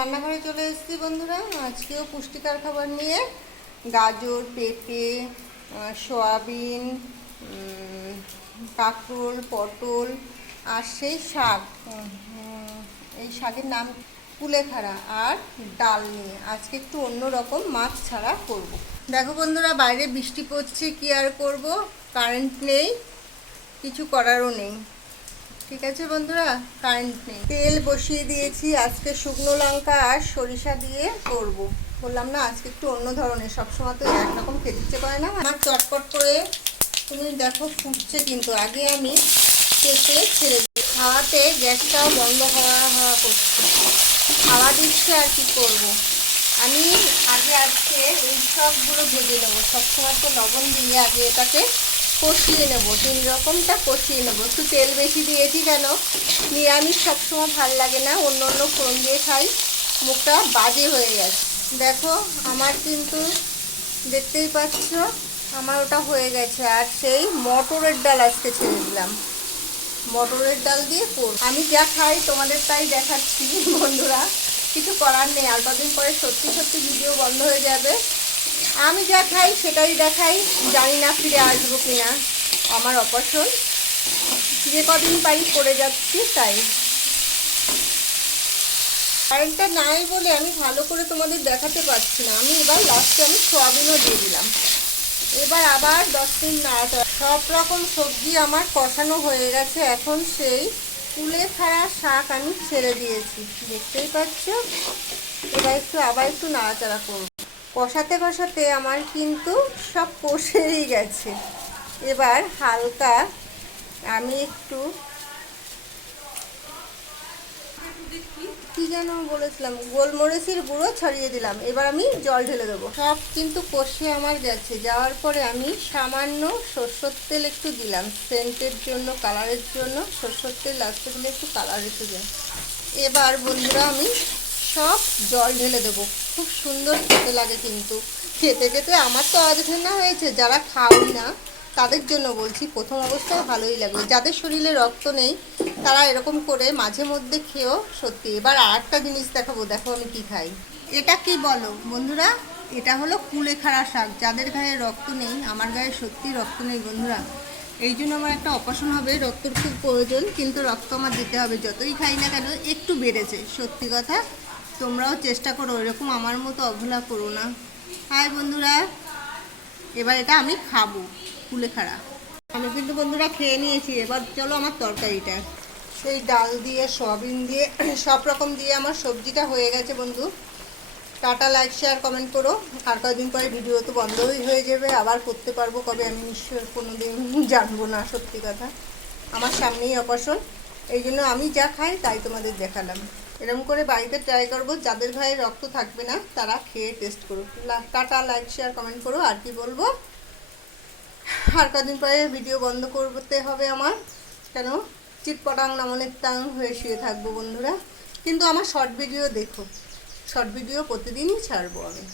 রান্নাঘরে চলে এসেছি বন্ধুরা। আজকেও পুষ্টিকর খাবার নিয়ে গাজর, পেঁপে সয়াবিন কাঁকরোল, পটল আর সেই শাক এই শাকের নাম কুলেখাড়া আর ডাল নিয়ে। আজকে একটু অন্য রকম মাছ ছাড়া করব। দেখো বন্ধুরা, বাইরে বৃষ্টি পড়ছে, কি আর করব? কারেন্ট নেই, কিছু করারও নেই। ঠিক আছে বন্ধুরা? কারেন্ট নেই। তেল বসিয়ে দিয়েছি, আজকে শুকনো লঙ্কা আর সরিষা দিয়ে করব। বললাম না, আজকে একটু অন্য ধরনের সবসময় তো একরকম খেতে ইচ্ছে করে না। আমার চটপট করে, তুমি দেখো ফুটছে কিন্তু। আগে আমি কেটে ছেড়ে দিই। হাওয়াতে গ্যাসটাও বন্ধ হওয়া হওয়া করছে। হাওয়া দিচ্ছে আর কি করব। আমি আগে আজকে এই সবগুলো ভেজে নেব। সবসময় তো লবণ দিয়ে আগে এটাকে কষিয়ে নেব, তিন রকমটা কষিয়ে নেব। একটু তেল বেশি দিয়েছি কেন? নিরামিষ সবসময় ভালো লাগে না, অন্য অন্য ফোন দিয়ে খাই, মুখটা বাজে হয়ে গেছে। দেখো, আমার কিন্তু দেখতেই পাচ্ছ, আমার ওটা হয়ে গেছে। আর সেই মটরের ডাল আজকে ছেড়ে দিলাম। মটরের ডাল দিয়ে করব আমি যা খাই তোমাদের তাই দেখাচ্ছি, বন্ধুরা। কিছু করার নেই আর কদিন পরে সত্যি সত্যি ভিডিও বন্ধ হয়ে যাবে। আমি যা খাই সেটাই দেখাই, জানি না ফিরে আসব কিনা। আমার অপারেশন যে কদিন পারি করে যাচ্ছি, তাই। কারেন্টটা নাই বলে আমি ভালো করে তোমাদের দেখাতে পারছি না। আমি এবার লাস্টে আমি সোয়াবিনও দিয়ে দিলাম। এবার আবার দশ দিন নাড়াতে সব রকম সবজি আমার কষানো হয়ে গেছে। এখন সেই কুলে খাড়া শাক আমি ছেড়ে দিয়েছি। দেখতেই পাচ্ছ? এবার একটু, আবার একটু নাড়াচাড়া করব। কষাতে কষাতে আমার কিন্তু সব কষেই গেছে। এবার হালকা আমি একটু কি যেন বলেছিলাম, গোলমরিচের গুঁড়ো ছড়িয়ে দিলাম। এবার আমি জল ঢেলে দেবো। সব কিন্তু কষে আমার গেছে। যাওয়ার পরে আমি সামান্য সর্ষের তেল একটু দিলাম। সেন্টের জন্য, কালারের জন্য সর্ষের তেল লাস্টে দিলে একটু কালার এসে যায় এবার বন্ধুরা আমি সব জল ঢেলে দেবো। খুব সুন্দর খেতে লাগে কিন্তু। খেতে খেতে আমার তো আজ হয়েছে, যারা খাওয়াই না, তাদের জন্য বলছি প্রথম অবস্থায় ভালোই লাগবে যাদের শরীরে রক্ত নেই, তারা এরকম করে মাঝে মধ্যে খেয়েও সত্যি। এবার আর একটা জিনিস দেখাবো, দেখো আমি কি খাই। এটা কি বলো? বন্ধুরা, এটা হলো কুলেখাড়া শাক। যাদের গায়ে রক্ত নেই, আমার গায়ে সত্যি রক্ত নেই বন্ধুরা। এই জন্য আমার একটা অপারেশন হবে, রক্তের খুব প্রয়োজন, কিন্তু রক্ত আমার দিতে হবে। যতই খাই না কেন, একটু বেড়েছে। সত্যি কথা তোমরাও চেষ্টা করো, এরকম আমার মতো অবহেলা করো না। হাই বন্ধুরা, এবার এটা আমি খাব কুলেখাড়া আমি কিন্তু বন্ধুরা খেয়ে নিয়েছি, এবার চলো আমার তরকারিটা। সেই ডাল দিয়ে, সয়াবিন দিয়ে, সব রকম দিয়ে আমার সবজিটা হয়ে গেছে বন্ধু। টাটা, লাইক, শেয়ার, কমেন্ট করো। আর কয়েকদিন পরে ভিডিও তো বন্ধই হয়ে যাবে, আবার করতে পারব, কবে আমি নিশ্চয় কোনো দিন জানব না, সত্যি কথা। আমার সামনেই অপারেশন। এই জন্য আমি যা খাই, তাই তোমাদের দেখালাম। এরকম করে বাড়িতে ট্রাই করব। যাদের ঘরে রক্ত থাকবে না, তারা খেয়ে টেস্ট করুক। টাটা লাইক শেয়ার কমেন্ট করো। আর কি বলব? আর কদিন পরে ভিডিও বন্ধ করতে হবে আমার। কেন? চিটপটাং নামনের টাং হয়ে শুয়ে থাকব বন্ধুরা। কিন্তু আমার শর্ট ভিডিও দেখো। শর্ট ভিডিও প্রতিদিনই ছাড়বো আমি।